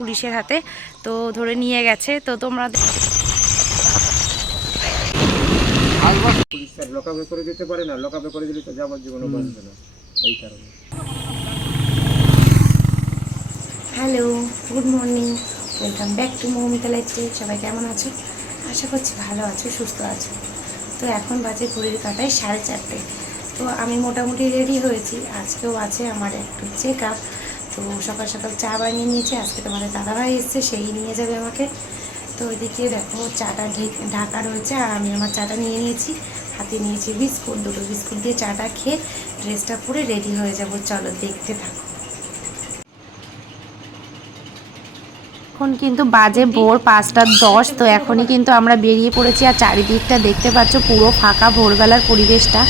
পুলিশের হাতে, তো ধরে নিয়ে গেছে। তো তোমরা পুলিশ স্যার লকআপে করে দিতে পারে না, লকআপে করে দিলে তো যাবজ্জীবন বাঁচবে না, এই কারণে। Hello, good morning, welcome back to Moumita lifestyle. সবাই কেমন আছো? আশা করছি ভালো আছো, সুস্থ আছো। তো এখন বাজে ঘড়ির কাঁটায় 4:30। তো আমি মোটামুটি রেডি হয়েছি। আজকেও আছে আমার একটু চেক আপ। তো সকাল সকাল চা বানিয়ে নিয়েছি। আজকে তোমাদের দাদাভাই এসছে, সেই নিয়ে যাবে আমাকে। তো ওইদিকে দেখো চাটা ঢাকা রয়েছে, আর আমি আমার চাটা নিয়ে নিয়েছি। হাতে নিয়েছি বিস্কুট, দুটো বিস্কুট দিয়ে চাটা খেয়ে ড্রেসটা পরে রেডি হয়ে যাব। চলো দেখতে থাকো। এখন কিন্তু বাজে ভোর 5:10। তো এখনই কিন্তু আমরা বেরিয়ে পড়েছি, আর চারিদিকটা দেখতে পাচ্ছ পুরো ফাঁকা ভোরবেলার পরিবেশটা।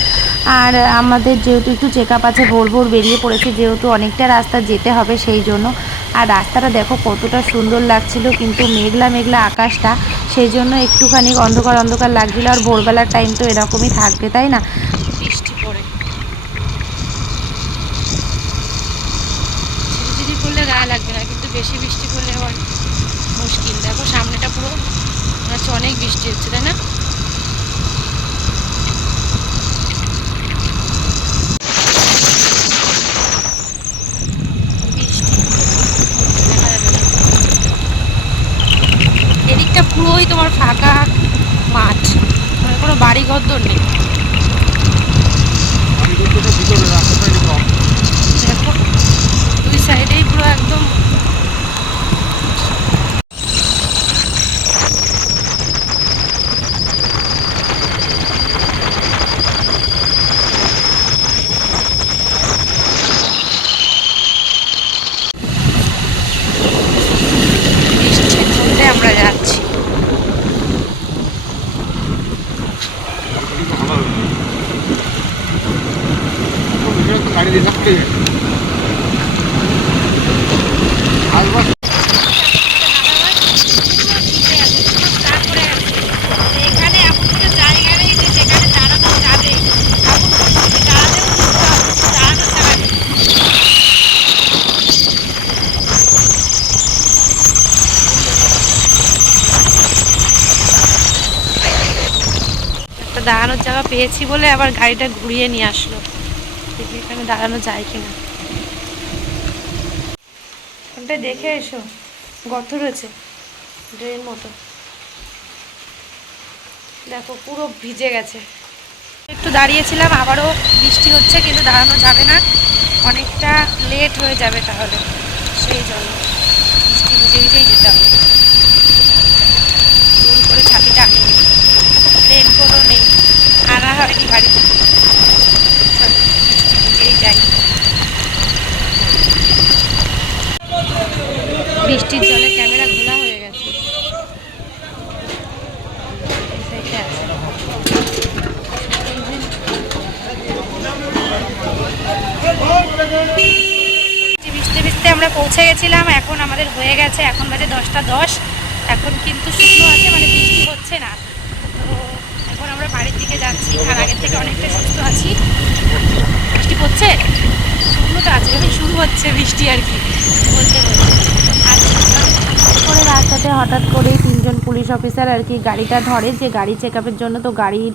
আর আমাদের যেহেতু একটু চেক আপ আছে, ভোর ভোর বেরিয়ে পড়েছে, যেহেতু অনেকটা রাস্তা যেতে হবে সেই জন্য। আর রাস্তাটা দেখো কতটা সুন্দর লাগছিল, কিন্তু মেঘলা মেঘলা আকাশটা, সেই জন্য একটুখানি অন্ধকার অন্ধকার লাগছিল। আর ভোরবেলার টাইম তো এরকমই থাকবে, তাই না? বৃষ্টি পড়ে, ঝিরিঝিরি করলে গায়ে লাগবে না, কিন্তু বেশি বৃষ্টি পড়লে আবার মুশকিল। দেখো সামনেটা পুরো মনে হচ্ছে অনেক বৃষ্টি হচ্ছে, তাই না? বৃষ্টি দেখা যাবে না। এদিকটা পুরোই তোমার ফাঁকা মাঠ, মানে কোনো বাড়ি ঘরদোর নেই। দেখো দুই সাইডেই পুরো একদম বৃষ্টির মধ্যে আমরা যাচ্ছি। গাড়ি দিয়ে থাকতে এখানে এমন কোনো জায়গা নেই যে যেখানে দাঁড়ানো যাবে, এমন পরিস্থিতি দাঁড়াতেও বুঝতে হবে, দাঁড়ানোর জায়গা নেই। একটা দাঁড়ানোর জায়গা পেয়েছি বলে আবার গাড়িটা ঘুরিয়ে নিয়ে আসলো। দেখি এখানে দাঁড়ানো যায় কিনা। ওটা দেখে এসো, গর্ত রয়েছে ড্রেন মতো। দেখো পুরো ভিজে গেছে। একটু দাঁড়িয়েছিলাম, আবারও বৃষ্টি হচ্ছে, কিন্তু দাঁড়ানো যাবে না, অনেকটা লেট হয়ে যাবে তাহলে, সেই জন্য বৃষ্টি ভিজে ভিজেই যেতে হবে। ভুল করে ছাতিটা আনিনি, রেনকোটও নেই, আনা হয়নি বাড়িতে। চলো বৃষ্টি ভিজেই যাই। বৃষ্টির জলে ক্যামেরা ঘোলা হয়ে গেছে। এই সাইডে আছে। ভিজতে ভিজতে আমরা পৌঁছে গেছিলাম। এখন আমাদের হয়ে গেছে, এখন বাজে 10:10। এখন কিন্তু শুকনো আছে, মানে বৃষ্টি হচ্ছে না। তো এখন আমরা বাড়ির দিকে যাচ্ছি, আর আগের থেকে অনেকটা সুস্থ আছি। বৃষ্টি পড়ছে, শুকনো তো আছে, যখন শুরু হচ্ছে বৃষ্টি আর কি বলতে বলতে। আর করে রাস্তাতে হঠাৎ করেই 3জন পুলিশ অফিসার আর কি গাড়িটা ধরে, যে গাড়ি চেক আপের জন্য। তো গাড়ির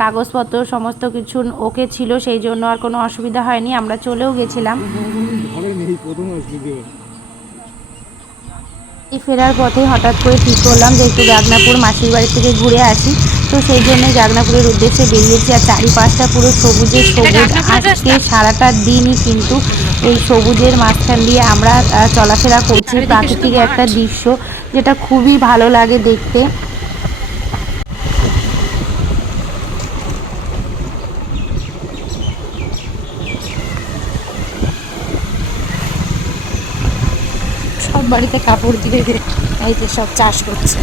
কাগজপত্র সমস্ত কিছু ওকে ছিল, সেই জন্য আর কোনো অসুবিধা হয়নি, আমরা চলেও গেছিলাম। এই ফেরার পথে হঠাৎ করে ঠিক করলাম যে একটু গাগনাপুর মাসির বাড়ি থেকে ঘুরে আসি। তো সেই জন্যই গাগনাপুরের উদ্দেশ্যে বেরিয়েছি। আর চারিপাশটা পুরো সবুজে সবুজ। আজকে সারাটা দিনই কিন্তু এই সবুজের মাঝখান দিয়ে আমরা চলাফেরা করছি। প্রাকৃতিক একটা দৃশ্য, যেটা খুবই ভালো লাগে দেখতে। সব বাড়িতে কাপড় দিয়ে এই যে সব চাষ করছে,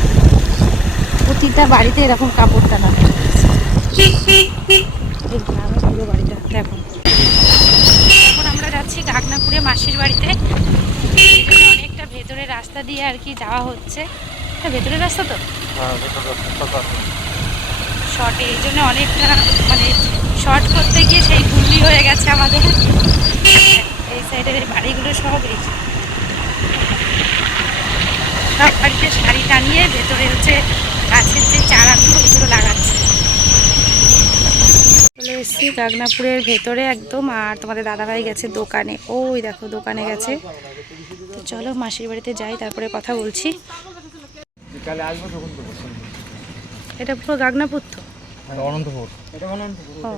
প্রতিটা বাড়িতে এরকম কাপড় টানানো। এই গ্রামের পুরো বাড়িটা দেখো। এখন আমরা যাচ্ছি গাগনাপুরে মাসির বাড়িতে। এখানে অনেকটা ভেতরের রাস্তা দিয়ে আর কি যাওয়া হচ্ছে। ভেতরের রাস্তা তো শর্টে, এই জন্য অনেকটা মানে শর্ট করতে গিয়ে সেই গুল্লি হয়ে গেছে আমাদের। এই সাইডের বাড়িগুলো সব এই সব বাড়িতে শাড়ি টানিয়ে ভেতরে হচ্ছে গাছের যে চারাগুলো ওগুলো লাগাচ্ছে। চলে এসেছি গাগনাপুরের ভেতরে একদম, আর তোমাদের দাদাভাই গেছে দোকানে, ওই দেখো দোকানে গেছে। তো চলো মাসির বাড়িতে যাই, তারপরে কথা বলছি। এটা পুরো গাগনাপুর তো, অনন্তপুর, এটা অনন্তপুর। ও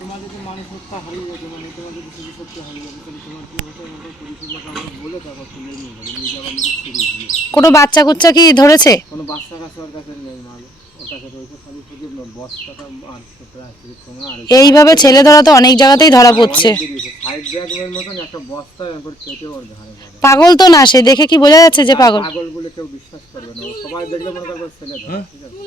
তোমার যদি মানসিকতা হারিয়ে যাবে, মানে তোমার যদি স্মৃতিশক্তি হারিয়ে যাবে, তাহলে তোমার কি হতে হবে? পুলিশের লোক আমরা বলে তারপর তুলে নিয়ে যাবে, নিয়ে যাওয়ার মধ্যে ছেড়ে দিয়ে। কোনো বাচ্চা কুচ্চা কি ধরেছে? কোনো বাচ্চা কাছে ওর কাছে নেই, মাল ওর কাছে রয়েছে খালি শুধু বস্তাটা আর প্লাস্টিকের ঠোঙা। আর এইভাবে ছেলে ধরা তো অনেক জায়গাতেই ধরা পড়ছে। সাইড ব্যাগের মতন একটা বস্তা এরপর কেটে ওর ধারে পাবে। পাগল তো না, সে দেখে কি বোঝা যাচ্ছে যে পাগল? পাগল বলে কেউ বিশ্বাস করবে না, ও সবাই দেখলে মনে করবে ছেলে ধরা, ঠিক আছে?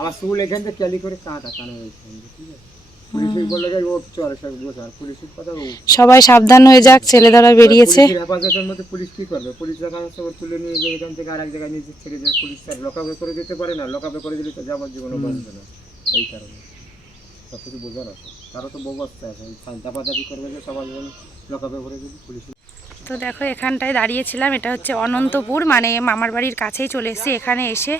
আবার চুল এখান থেকে ক্যালি করে কাটা কানে রয়েছে, ঠিক আছে? পুলিশ বললে যে ও চলে সব বোঝার, পুলিশের কথা ও সবাই সাবধান হয়ে যাক, ছেলে ধরা বেরিয়েছে। পুলিশের হেফাজতের মধ্যে পুলিশ কি করবে? পুলিশ যখন সব তুলে নিয়ে গিয়ে এখান থেকে আরেক জায়গায় নিয়ে ছেড়ে দিয়ে পুলিশ স্যার লকআপে করে দিতে পারে না, লকআপে করে দিলে তো যাবজ্জীবন বাঁচবে না। এই কারণে সব কিছু বোঝার আছে, তারও তো ব্যবস্থা আছে, দাপাদাপি করবে যে সবার জন্য লকআপে করে দিবে পুলিশ। তো দেখো এখানটায় দাঁড়িয়েছিলাম, এটা হচ্ছে অনন্তপুর, মানে মামার বাড়ির কাছেই চলে এসেছি। এখানে এসে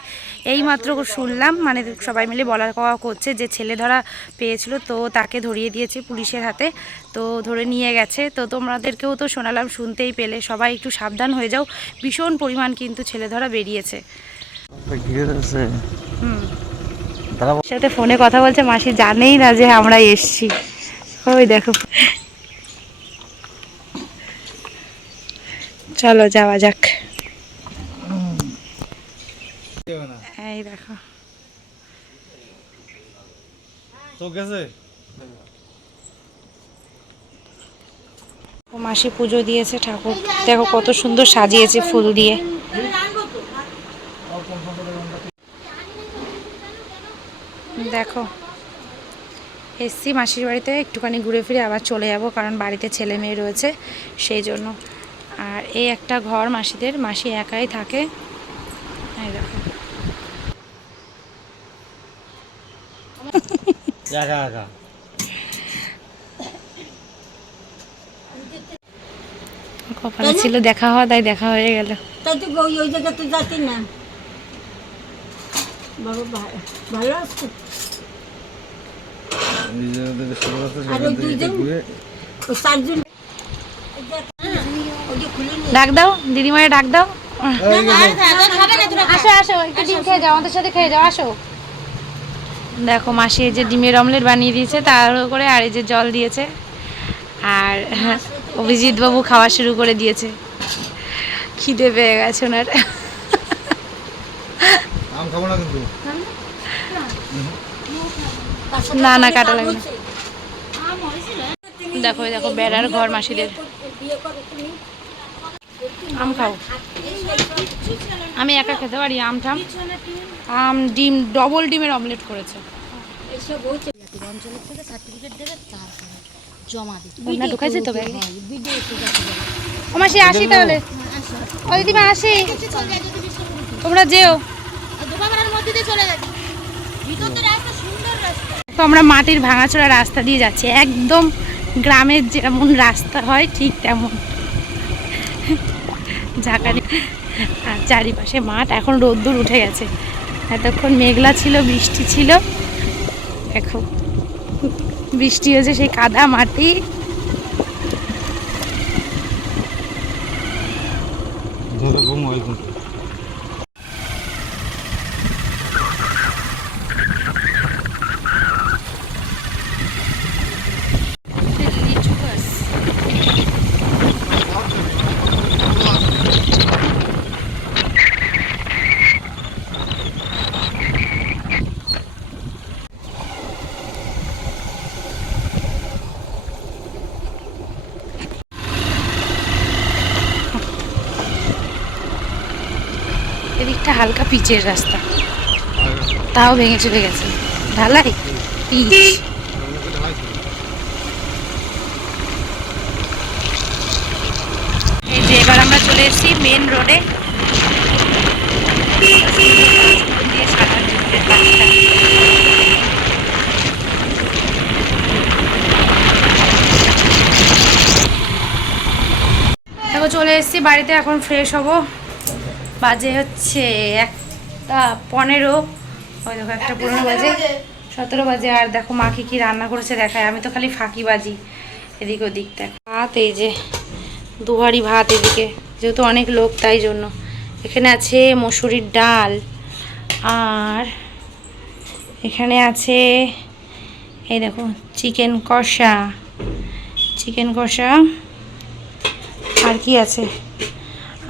এইমাত্র শুনলাম, মানে সবাই মিলে বলা কওয়া করছে যে ছেলে ধরা পেয়েছিল, তো তাকে ধরিয়ে দিয়েছে পুলিশের হাতে, তো ধরে নিয়ে গেছে। তো তোমাদেরকেও তো শোনালাম, শুনতেই পেলে, সবাই একটু সাবধান হয়ে যাও, ভীষণ পরিমাণ কিন্তু ছেলে ধরা বেরিয়েছে। সাথে ফোনে কথা বলছে, মাসি জানেই না যে আমরা এসছি। ওই দেখো, চলো যাওয়া যাক। এই দেখো ও মাসি পুজো দিয়েছে, ঠাকুর দেখো কত সুন্দর সাজিয়েছে ফুল দিয়ে। দেখো এসছি মাসির বাড়িতে, একটুখানি ঘুরে ফিরে আবার চলে যাব, কারণ বাড়িতে ছেলে মেয়ে রয়েছে সেই জন্য। আর এই একটা ঘর মাসিদের, মাসি একাই থাকে। এই দেখো একা একা কপালে ছিল দেখা হওয়া, তাই দেখা হয়ে গেল। তাই তো ওই জায়গাতে যাচ্ছি না বাবা, ভালো আছে। আর ওই দুইজন ওই চারজন ডাক দাও দিদিমারে, ডাক দাও। আসো আসো, একটু ডিম খেয়ে যাও, আমাদের সাথে খেয়ে যাও, আসো। দেখো মাসি এই যে ডিমের অমলেট বানিয়ে দিয়েছে তার করে, আর এই যে জল দিয়েছে, আর অভিজিৎ বাবু খাওয়া শুরু করে দিয়েছে, খিদে পেয়ে গেছে ওনার। না না কাটা লাগবে না। দেখো দেখো বেড়ার ঘর মাসিদের। আম খাও, আমি একা খেতে পারি আম টাম। আম ডিম, ডবল ডিমের অমলেট করেছে। না ঢুকাইছে তো ব্যাগে। ও মাসি আসি তাহলে, ও দিদিমা আসি, তোমরা যেও। তো আমরা মাটির ভাঙাচোরা রাস্তা দিয়ে যাচ্ছি, একদম গ্রামের যেমন রাস্তা হয় ঠিক তেমন, ঝাঁকানি, আর চারিপাশে মাঠ। এখন রোদ্দুর উঠে গেছে, এতক্ষণ মেঘলা ছিল, বৃষ্টি ছিল, এখন বৃষ্টি হয়েছে, সেই কাদা মাটি। এদিকটা হালকা পিচের রাস্তা, তাও ভেঙে চলে গেছে, ঢালাই পিচ। এই যে এবার আমরা চলে এসেছি মেন রোডে। দেখো চলে এসেছি বাড়িতে, এখন ফ্রেশ হব, বাজে হচ্ছে 1:15। ওই দেখো 1:15 বাজে, 17 বাজে। আর দেখো মা কি রান্না করেছে দেখায়, আমি তো খালি ফাঁকি বাজি এদিক ওদিক। দেখো ভাত, এই যে 2 হাঁড়ি ভাত এদিকে, যেহেতু অনেক লোক তাই জন্য। এখানে আছে মসুরির ডাল, আর এখানে আছে এই দেখো চিকেন কষা, আর কি আছে,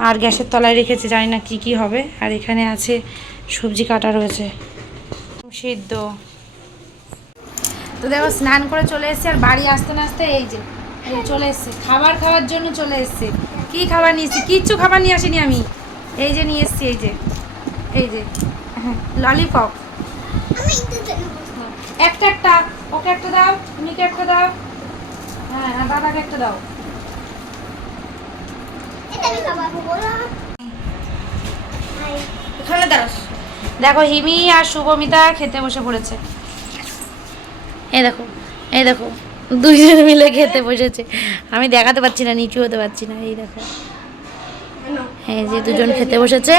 আর গ্যাসের তলায় রেখেছে, জানি না কি কি হবে। আর এখানে আছে সবজি কাটা রয়েছে, সিদ্ধ। তো দেখো স্নান করে চলে এসেছে, আর বাড়ি আসতে না আসতে এই যে চলে এসছে খাবার খাওয়ার জন্য চলে এসছে। কি খাবার নিয়েছি? কিচ্ছু খাবার নিয়ে আসিনি আমি, এই যে নিয়ে এসছি, এই যে ললিপপ। একটা ওকে একটা দাও, মিকে একটা দাও, হ্যাঁ দাদাকে একটা দাও। দেখো হিমি আর শুভমিতা খেতে বসে পড়েছে। এই দেখো দুইজন মিলে খেতে বসেছে। আমি দেখাতে পারছি না, নিচু হতে পারছি না। এই দেখো, এই যে দুজন খেতে বসেছে।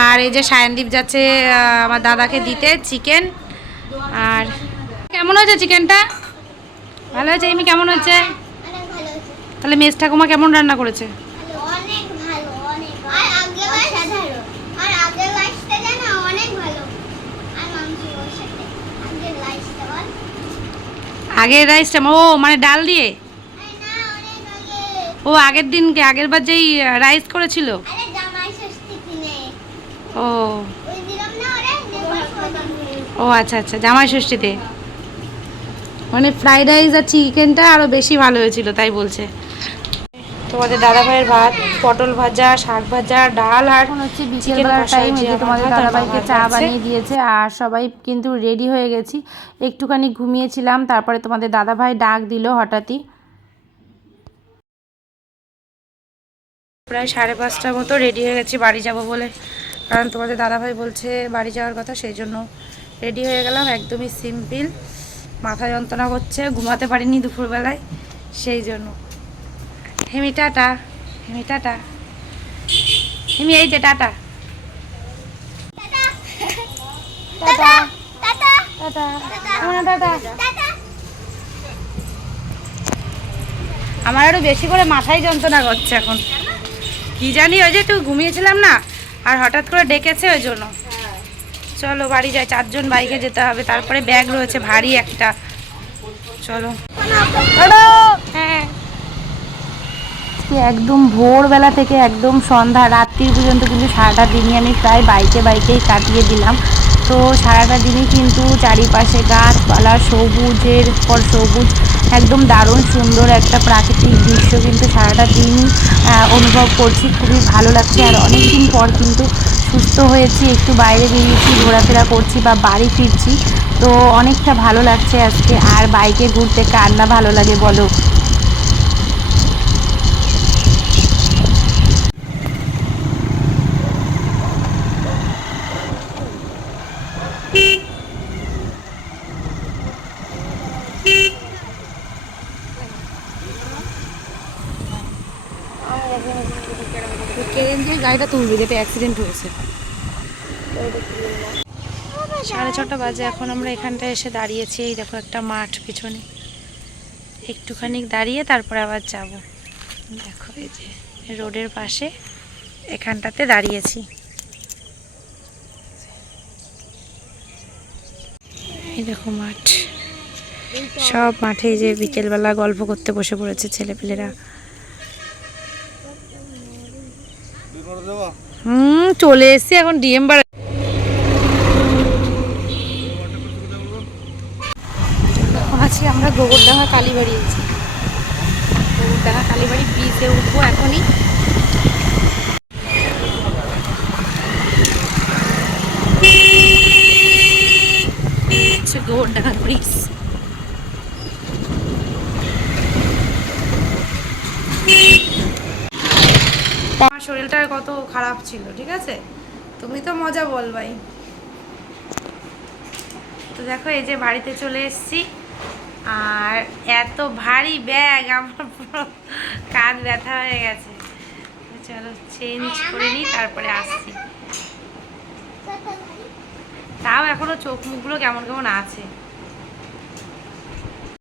আর এই যে সায়নদীপ যাচ্ছে আমার দাদাকে দিতে চিকেন। আর কেমন হয়েছে চিকেনটা? ভালো হয়েছে। হিমি কেমন হয়েছে? তাহলে মেজ ঠাকুমা কেমন রান্না করেছে? অনেক ভালো, অনেক। আর আগের লাইফটা জানা অনেক ভালো। আর মাংসের সাথে আগের লাইফটা বল। আগের রাইসটা মানে ডাল দিয়ে? আরে না, অনেক আগে। ও আগের বার যেই রাইস করেছিল। আরে জামাই ষষ্ঠী দিনে। ও ওই দিলাম না ওরে, ও আচ্ছা, জামাই ষষ্ঠীতে। মানে ফ্রাইড রাইস আর চিকেনটা আরো বেশি ভালো হয়েছিল তাই বলছে। তোমাদের দাদা ভাইয়ের ভাত, পটল ভাজা, শাক ভাজা, ডাল, আর হচ্ছে বিকেলবেলার টাইম এই যে তোমাদের দাদা ভাইকে চা বানিয়ে দিয়েছে। আর সবাই কিন্তু রেডি হয়ে গেছি, একটুখানি ঘুমিয়েছিলাম। তারপরে তোমাদের দাদা ভাই ডাক দিল হঠাৎই, প্রায় 5:30টার মতো রেডি হয়ে গেছি বাড়ি যাব বলে। কারণ তোমাদের দাদা ভাই বলছে বাড়ি যাওয়ার কথা, সেই জন্য রেডি হয়ে গেলাম। একদমই সিম্পল, মাথা যন্ত্রণা করছে, ঘুমাতে পারিনি দুপুরবেলায়, সেই জন্য। হিমি টাটা, হিমি এই যে টাটা, টাটা, আমার আরো বেশি করে মাথায় যন্ত্রণা করছে এখন, কি জানি। ওই যে একটু ঘুমিয়েছিলাম না, আর হঠাৎ করে ডেকেছে ওই জন্য। চলো বাড়ি যাই, 4 জন বাইকে যেতে হবে। তারপরে ব্যাগ রয়েছে ভারী একটা, চলো। হ্যাঁ, একদম ভোরবেলা থেকে একদম সন্ধ্যা রাত্রি পর্যন্ত কিন্তু সারাটা দিনই আমি প্রায় বাইকেই কাটিয়ে দিলাম। তো সারাটা দিনই কিন্তু চারিপাশে গাছপালা, সবুজের পর সবুজ, একদম দারুণ সুন্দর একটা প্রাকৃতিক দৃশ্য কিন্তু সারাটা দিনই অনুভব করছি। খুবই ভালো লাগছে। আর অনেক দিন পর কিন্তু সুস্থ হয়েছি, একটু বাইরে বেরিয়েছি, ঘোরাফেরা করছি বা বাড়ি ফিরছি, তো অনেকটা ভালো লাগছে আজকে। আর বাইকে ঘুরতে কার না ভালো লাগে বলো। গাড়িটা তুলবে, যেটা অ্যাক্সিডেন্ট হয়েছে। 6:30 বাজে, এখন আমরা এখানটায় এসে দাঁড়িয়েছি। এই দেখো একটা মাঠ পিছনে, একটুখানি দাঁড়িয়ে তারপরে আবার যাব। দেখো এই যে রোডের পাশে এখানটাতে দাঁড়িয়েছি। এই দেখো মাঠ, সব মাঠে যে বিকেলবেলা গল্প করতে বসে পড়েছে ছেলেপেলেরা। চলে এসছি এখন ডিএম বাড়ি। আজকে আমরা গোবরডাঙ্গা কালীবাড়ি আছি, গোবরডাঙ্গা কালীবাড়ি ব্রিজে উঠবো এখনই। গোবরডাঙ্গা ব্রিজ। আমার শরীরটা কত খারাপ ছিল, ঠিক আছে, তুমি তো মজা বলবাই। তো দেখো এই যে বাড়িতে চলে এসেছি, আর এত ভারী ব্যাগ, আমার পুরো কাঁধ ব্যথা হয়ে গেছে। চলো চেঞ্জ করে নিই তারপরে আসছি। তাও এখনো চোখ মুখগুলো কেমন কেমন আছে।